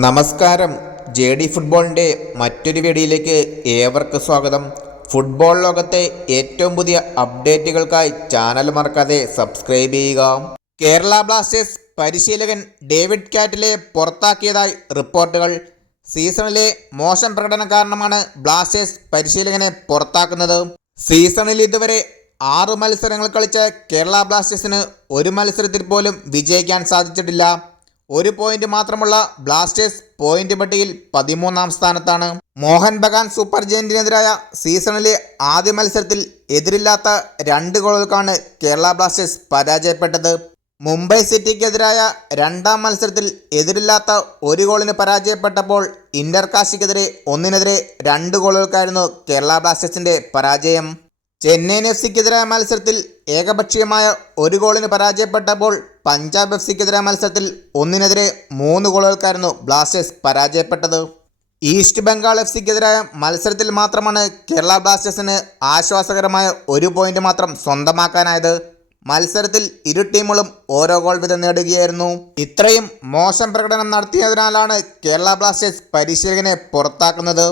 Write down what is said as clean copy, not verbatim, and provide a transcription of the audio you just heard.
നമസ്കാരം. ഫുട്ബോളിൻ്റെ മറ്റൊരു വീഡിയോയിലേക്ക് ഏവർക്കും സ്വാഗതം. ഫുട്ബോൾ ലോകത്തെ ഏറ്റവും പുതിയ അപ്ഡേറ്റുകൾക്കായി ചാനൽ മറക്കാതെ സബ്സ്ക്രൈബ് ചെയ്യുക. കേരള ബ്ലാസ്റ്റേഴ്സ് പരിശീലകൻ ഡേവിഡ് കാറ്റിലെ പുറത്താക്കിയതായി റിപ്പോർട്ടുകൾ. സീസണിലെ മോശം പ്രകടനം കാരണമാണ് ബ്ലാസ്റ്റേഴ്സ് പരിശീലകനെ പുറത്താക്കുന്നത്. സീസണിൽ ഇതുവരെ 6 മത്സരങ്ങൾ കളിച്ച കേരള ബ്ലാസ്റ്റേഴ്സിന് ഒരു മത്സരത്തിൽ പോലും വിജയിക്കാൻ സാധിച്ചിട്ടില്ല. 1 പോയിന്റ് മാത്രമുള്ള ബ്ലാസ്റ്റേഴ്സ് പോയിന്റ് പട്ടികയിൽ 13ാം സ്ഥാനത്താണ്. മോഹൻ ബഗാൻ സൂപ്പർ ജയന്റിനെതിരായ സീസണിലെ ആദ്യ മത്സരത്തിൽ എതിരില്ലാത്ത 2 ഗോളുകൾക്കാണ് കേരള ബ്ലാസ്റ്റേഴ്സ് പരാജയപ്പെട്ടത്. മുംബൈ സിറ്റിക്കെതിരായ 2ാം മത്സരത്തിൽ എതിരില്ലാത്ത 1 ഗോളിന് പരാജയപ്പെട്ടപ്പോൾ ഇന്റർകാശിക്കെതിരെ 1-2 ഗോളുകൾക്കായിരുന്നു കേരള ബ്ലാസ്റ്റേഴ്സിന്റെ പരാജയം. ചെന്നൈയിൻ എഫ്സിക്കെതിരായ മത്സരത്തിൽ ഏകപക്ഷീയമായ 1 ഗോളിന് പരാജയപ്പെട്ടപ്പോൾ പഞ്ചാബ് എഫ്സിക്കെതിരായ മത്സരത്തിൽ 1-3 ഗോളുകൾക്കായിരുന്നു ബ്ലാസ്റ്റേഴ്സ് പരാജയപ്പെട്ടത്. ഈസ്റ്റ് ബംഗാൾ എഫ്സിക്കെതിരായ മത്സരത്തിൽ മാത്രമാണ് കേരള ബ്ലാസ്റ്റേഴ്സിന് ആശ്വാസകരമായ 1 പോയിന്റ് മാത്രം സ്വന്തമാക്കാനായത്. മത്സരത്തിൽ ഇരു ടീമുകളും ഓരോ ഗോൾ വീതം നേടുകയായിരുന്നു. ഇത്രയും മോശം പ്രകടനം നടത്തിയതിനാലാണ് കേരള ബ്ലാസ്റ്റേഴ്സ് പരിശീലകനെ പുറത്താക്കുന്നത്.